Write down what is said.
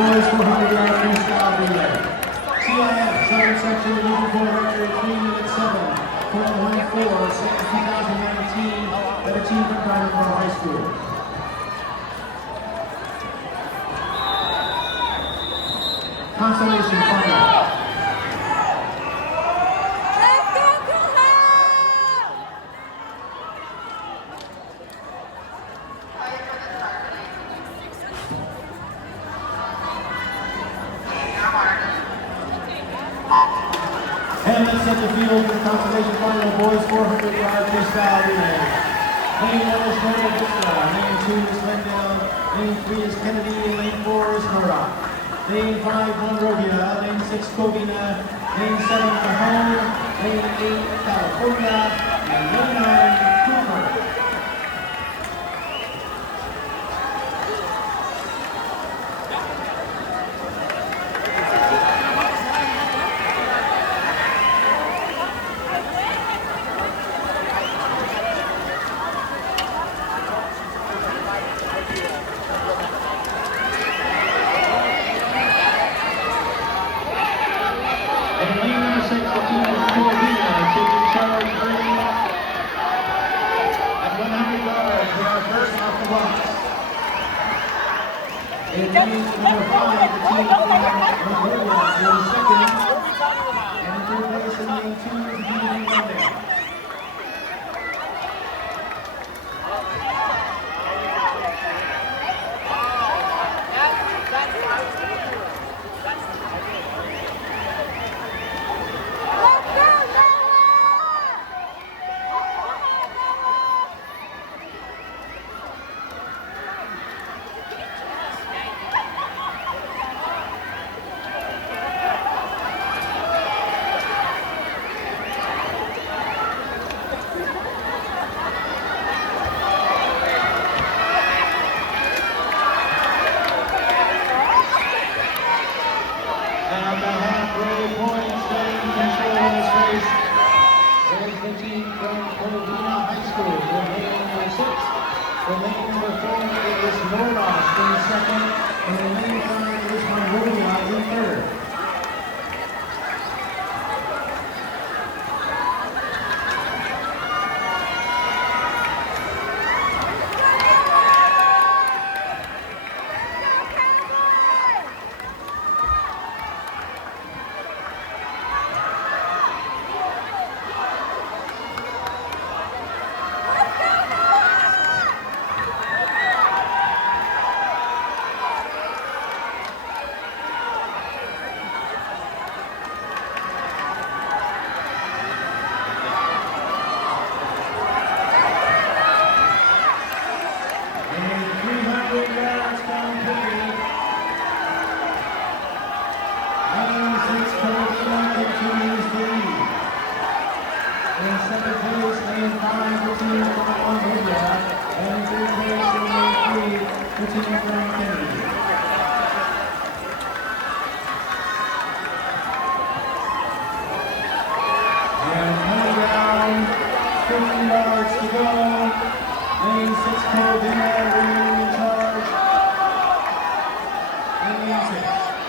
boys 400-yard freestyle relay. CIF, Southern Section, Division 4 record, 3 minutes 7, 4.4, since 2019, by the team from Diamond Bar High School. Constellation final. And let's set the field for the Constellation final, boys 400-yard freestyle relay. Lane 1 is Noah Vista, lane 2 is Glendale, lane 3 is Kennedy, and lane 4 is Norrock. Lane 5, Monrovia, lane 6, Covina, lane 7, Cajon, lane 8, California, and lane 9, Cooper. It means number 5, the team from Monrovia is second, and in third place in lane 2 is the team from Glendale. The lane number 4 is Norrock in second, and the lane 5 is Monrovia in third. In second place, lane 5, the team from Monrovia, and in third place, in lane 3, the team from Kennedy. And coming down, 50 yards to go, lane 6, Covina remaining in charge, and lane 6.